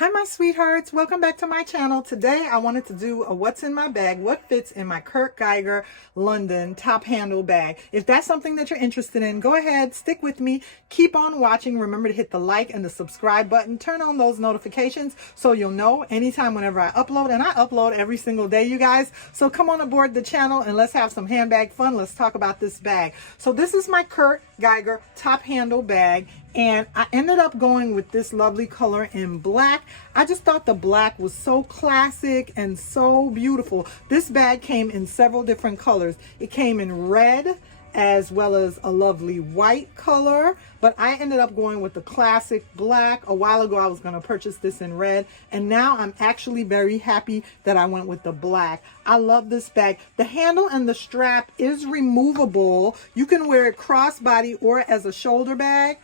Hi my sweethearts, welcome back to my channel. Today I wanted to do a what's in my bag, what fits in my Kurt Geiger London top handle bag. If that's something that you're interested in, go ahead, stick with me, keep on watching. Remember to hit the like and the subscribe button, turn on those notifications so you'll know anytime whenever I upload, and I upload every single day, you guys. So come on aboard the channel and let's have some handbag fun. Let's talk about this bag. So this is my Kurt Geiger top handle bag, and I ended up going with this lovely color in black. I just thought the black was so classic and so beautiful. This bag came in several different colors. It came in red as well as a lovely white color, but I ended up going with the classic black. A while ago I was going to purchase this in red, and now I'm actually very happy that I went with the black. I love this bag. The handle and the strap is removable. You can wear it crossbody or as a shoulder bag,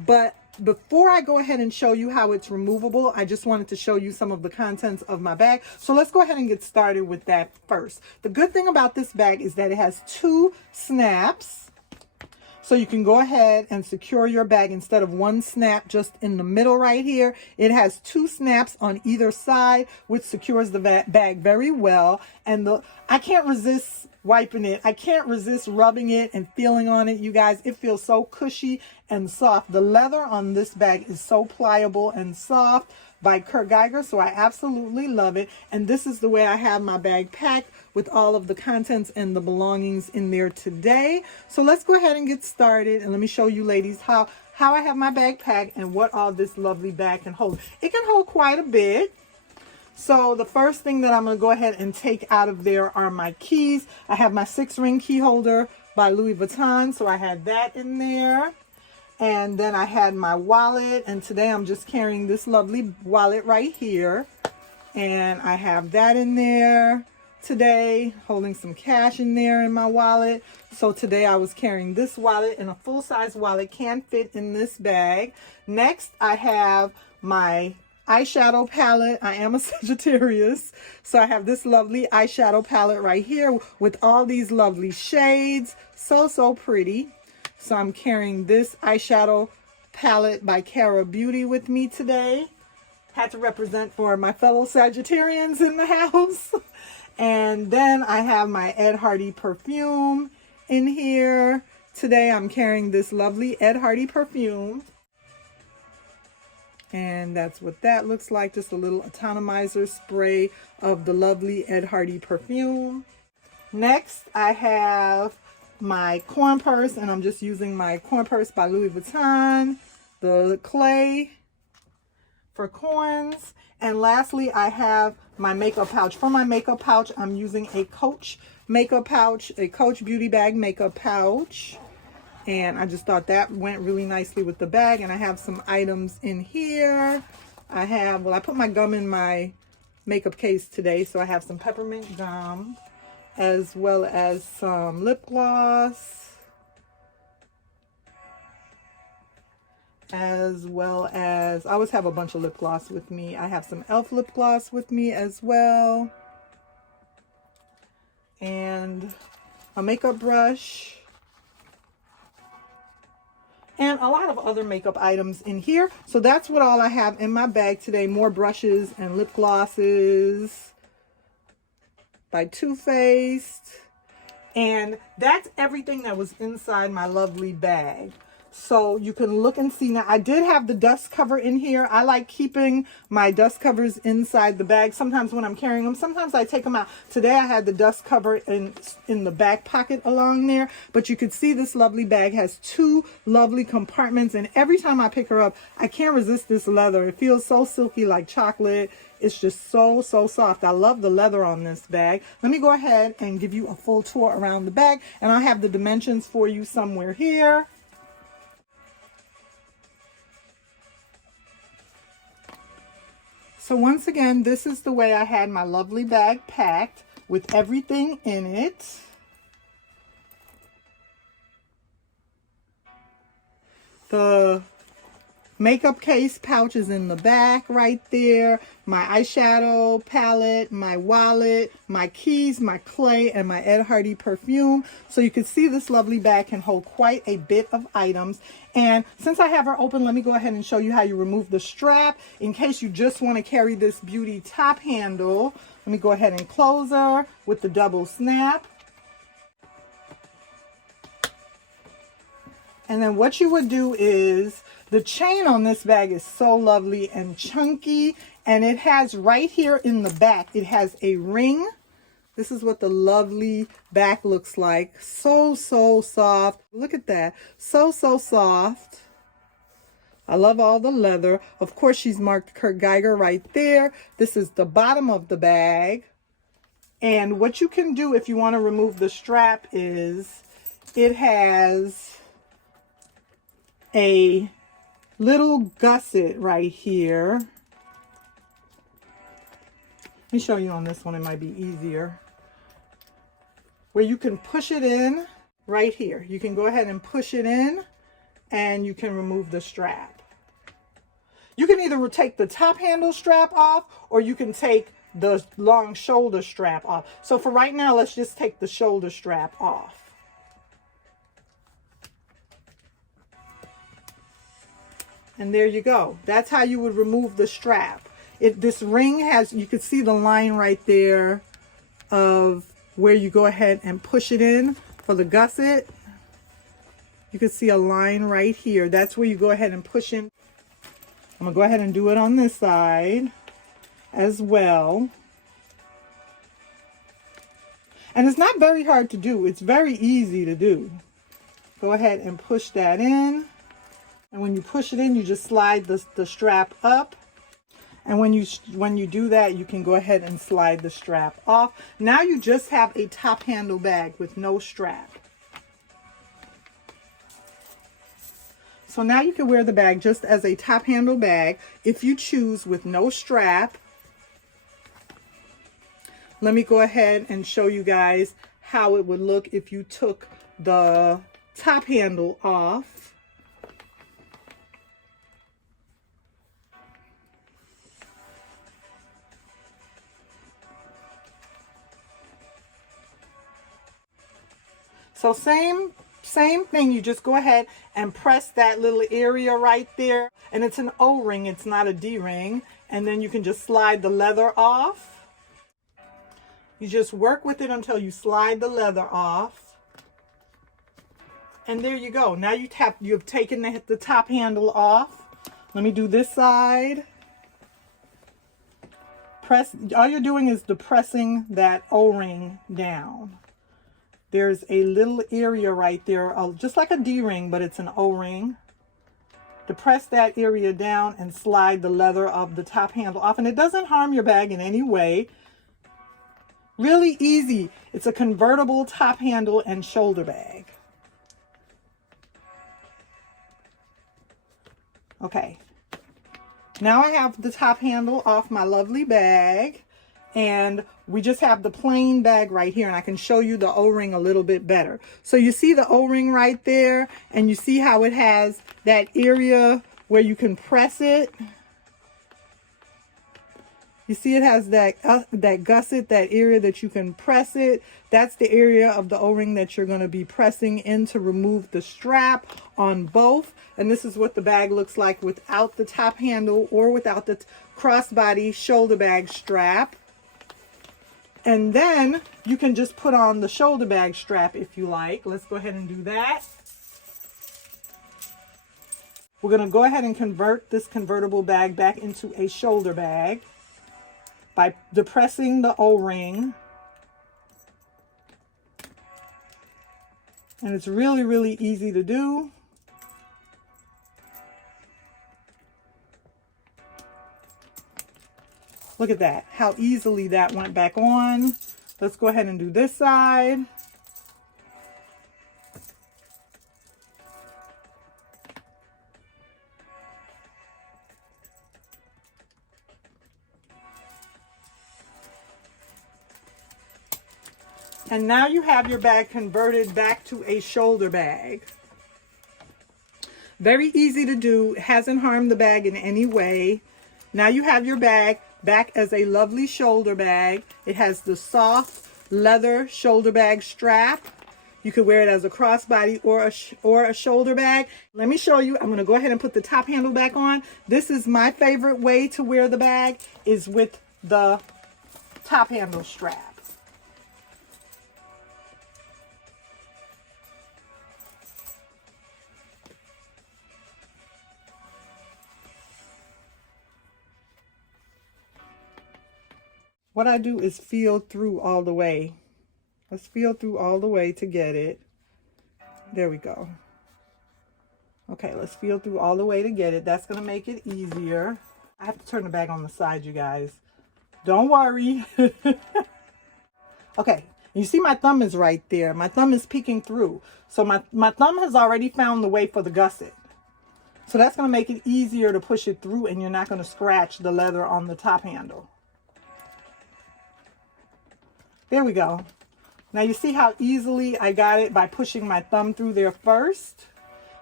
but before I go ahead and show you how it's removable, I just wanted to show you some of the contents of my bag. So let's go ahead and get started with that first. The good thing about this bag is that it has two snaps. So you can go ahead and secure your bag instead of one snap just in the middle right here. It has two snaps on either side, which secures the bag very well. And I can't resist wiping it. I can't resist rubbing it and feeling on it, you guys. It feels so cushy and soft. The leather on this bag is so pliable and soft by Kurt Geiger, so I absolutely love it. And this is the way I have my bag packed, with all of the contents and the belongings in there today. So let's go ahead and get started, and let me show you ladies how I have my bag packed and what all this lovely bag can hold. It can hold quite a bit. So the first thing that I'm going to go ahead and take out of there are my keys. I have my 6-ring key holder by Louis Vuitton, so I had that in there. And then I had my wallet, and today I'm just carrying this lovely wallet right here. And I have that in there today, holding some cash in there in my wallet. So today I was carrying this wallet, and a full-size wallet can fit in this bag. Next, I have my eyeshadow palette. I am a Sagittarius, so I have this lovely eyeshadow palette right here with all these lovely shades. So pretty. So I'm carrying this eyeshadow palette by Cara Beauty with me today. Had to represent for my fellow Sagittarians in the house. And then I have my Ed Hardy perfume in here. Today I'm carrying this lovely Ed Hardy perfume. And that's what that looks like, just a little atomizer spray of the lovely Ed Hardy perfume. Next, I have my coin purse, and I'm just using my coin purse by Louis Vuitton, the clay for coins. And lastly, I have my makeup pouch. For my makeup pouch, I'm using a Coach makeup pouch, a Coach Beauty Bag makeup pouch. And I just thought that went really nicely with the bag. And I have some items in here. I put my gum in my makeup case today, so I have some peppermint gum, as well as some lip gloss, as well as, I always have a bunch of lip gloss with me. I have some e.l.f. lip gloss with me as well, and a makeup brush, and a lot of other makeup items in here. So that's what all I have in my bag today. More brushes and lip glosses by Too Faced. And that's everything that was inside my lovely bag. So you can look and see. Now, I did have the dust cover in here. I like keeping my dust covers inside the bag. Sometimes when I'm carrying them, sometimes I take them out. Today I had the dust cover in the back pocket along there. But you could see this lovely bag has two lovely compartments. And every time I pick her up, I can't resist this leather. It feels so silky like chocolate. It's just so soft. I love the leather on this bag. Let me go ahead and give you a full tour around the bag. And I'll have the dimensions for you somewhere here. So once again, this is the way I had my lovely bag packed with everything in it. The makeup case pouch is in the back right there. My eyeshadow palette, my wallet, my keys, my clay, and my Ed Hardy perfume. So you can see this lovely bag can hold quite a bit of items. And since I have her open, let me go ahead and show you how you remove the strap in case you just want to carry this beauty top handle. Let me go ahead and close her with the double snap. And then what you would do is, the chain on this bag is so lovely and chunky, and it has right here in the back, it has a ring. This is what the lovely back looks like. So, so soft. Look at that. So, so soft. I love all the leather. Of course, she's marked Kurt Geiger right there. This is the bottom of the bag. And what you can do if you want to remove the strap is, it has a little gusset right here. Let me show you on this one, it might be easier. Where you can push it in right here. You can go ahead and push it in and you can remove the strap. You can either take the top handle strap off or you can take the long shoulder strap off. So for right now, let's just take the shoulder strap off. And there you go. That's how you would remove the strap. This ring has, you can see the line right there of where you go ahead and push it in for the gusset. You can see a line right here. That's where you go ahead and push in. I'm gonna go ahead and do it on this side as well. And it's not very hard to do. It's very easy to do. Go ahead and push that in. And when you push it in, you just slide the strap up. And when you do that, you can go ahead and slide the strap off. Now you just have a top handle bag with no strap. So now you can wear the bag just as a top handle bag if you choose, with no strap. Let me go ahead and show you guys how it would look if you took the top handle off. So same thing, you just go ahead and press that little area right there. And it's an O-ring, it's not a D-ring. And then you can just slide the leather off. You just work with it until you slide the leather off. And there you go. Now you've taken the top handle off. Let me do this side. All you're doing is depressing that O-ring down. There's a little area right there, just like a D-ring, but it's an O-ring. Depress that area down and slide the leather of the top handle off. And it doesn't harm your bag in any way. Really easy. It's a convertible top handle and shoulder bag. Okay. Now I have the top handle off my lovely bag. And we just have the plain bag right here, and I can show you the O-ring a little bit better. So you see the O-ring right there, and you see how it has that area where you can press it. You see it has that gusset, that area that you can press it. That's the area of the O-ring that you're going to be pressing in to remove the strap on both. And this is what the bag looks like without the top handle or without the crossbody shoulder bag strap. And then you can just put on the shoulder bag strap if you like. Let's go ahead and do that. We're going to go ahead and convert this convertible bag back into a shoulder bag by depressing the O-ring. And it's really, really easy to do. Look at that, how easily that went back on. Let's go ahead and do this side. And now you have your bag converted back to a shoulder bag. Very easy to do. It hasn't harmed the bag in any way. Now you have your bag back as a lovely shoulder bag. It has the soft leather shoulder bag strap. You could wear it as a crossbody or a shoulder bag. Let me show you. I'm going to go ahead and put the top handle back on. This is my favorite way to wear the bag, is with the top handle strap. What I do is feel through all the way. Let's feel through all the way to get it. There we go. Okay, let's feel through all the way to get it. That's going to make it easier. I have to turn the bag on the side, you guys. Don't worry. Okay, you see my thumb is right there. My thumb is peeking through. So my thumb has already found the way for the gusset. So that's going to make it easier to push it through, and you're not going to scratch the leather on the top handle. There we go. Now you see how easily I got it by pushing my thumb through there first.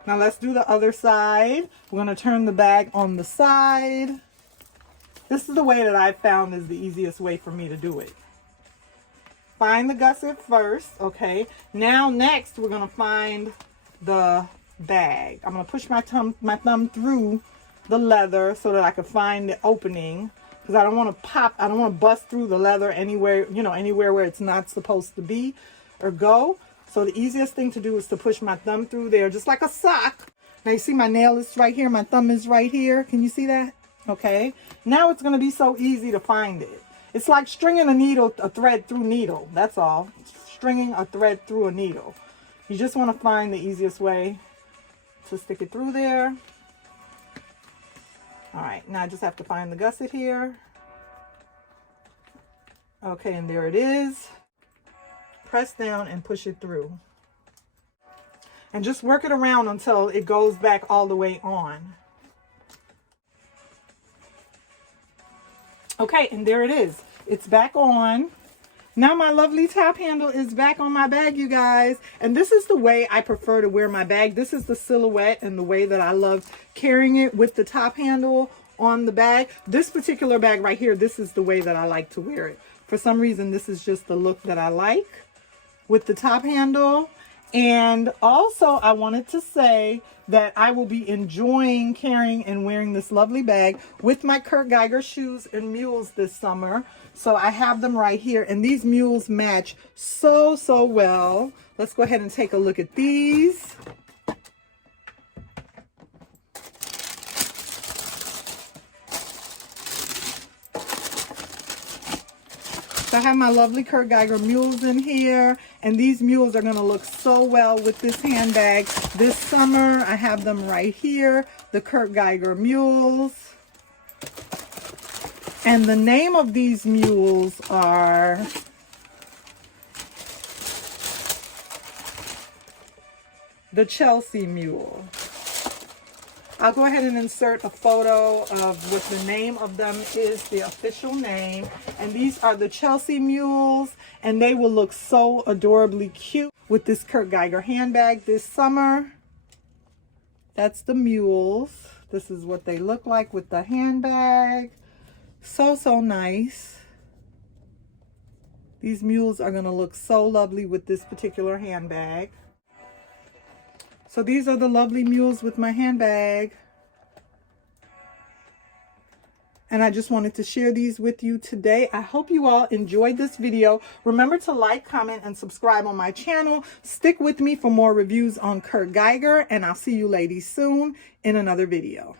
Now let's do the other side. We're going to turn the bag on the side. This is the way that I've found is the easiest way for me to do it. Find the gusset first, okay? Now next we're going to find the bag. I'm going to push my thumb through the leather so that I can find the opening. Because I don't want to bust through the leather anywhere, anywhere where it's not supposed to be or go. So the easiest thing to do is to push my thumb through there, just like a sock. Now you see my nail is right here, my thumb is right here. Can you see that? Okay. Now it's going to be so easy to find it. It's like stringing a thread through needle. That's all. Stringing a thread through a needle. You just want to find the easiest way to stick it through there. All right, now I just have to find the gusset here. Okay, and there it is. Press down and push it through. And just work it around until it goes back all the way on. Okay, and there it is. It's back on. Now my lovely top handle is back on my bag, you guys. And this is the way I prefer to wear my bag. This is the silhouette and the way that I love carrying it with the top handle on the bag. This particular bag right here, this is the way that I like to wear it. For some reason, this is just the look that I like with the top handle. And also, I wanted to say that I will be enjoying carrying and wearing this lovely bag with my Kurt Geiger shoes and mules this summer. So I have them right here, and these mules match so well. Let's go ahead and take a look at these. So I have my lovely Kurt Geiger mules in here, and these mules are going to look so well with this handbag this summer. I have them right here, the Kurt Geiger mules. And the name of these mules are the Chelsea Mule. I'll go ahead and insert a photo of what the name of them is, the official name. And these are the Chelsea Mules, and they will look so adorably cute with this Kurt Geiger handbag this summer. That's the mules. This is what they look like with the handbag. So nice. These mules are going to look so lovely with this particular handbag. So these are the lovely mules with my handbag. And I just wanted to share these with you today. I hope you all enjoyed this video. Remember to like, comment, and subscribe on my channel. Stick with me for more reviews on Kurt Geiger, and I'll see you ladies soon in another video.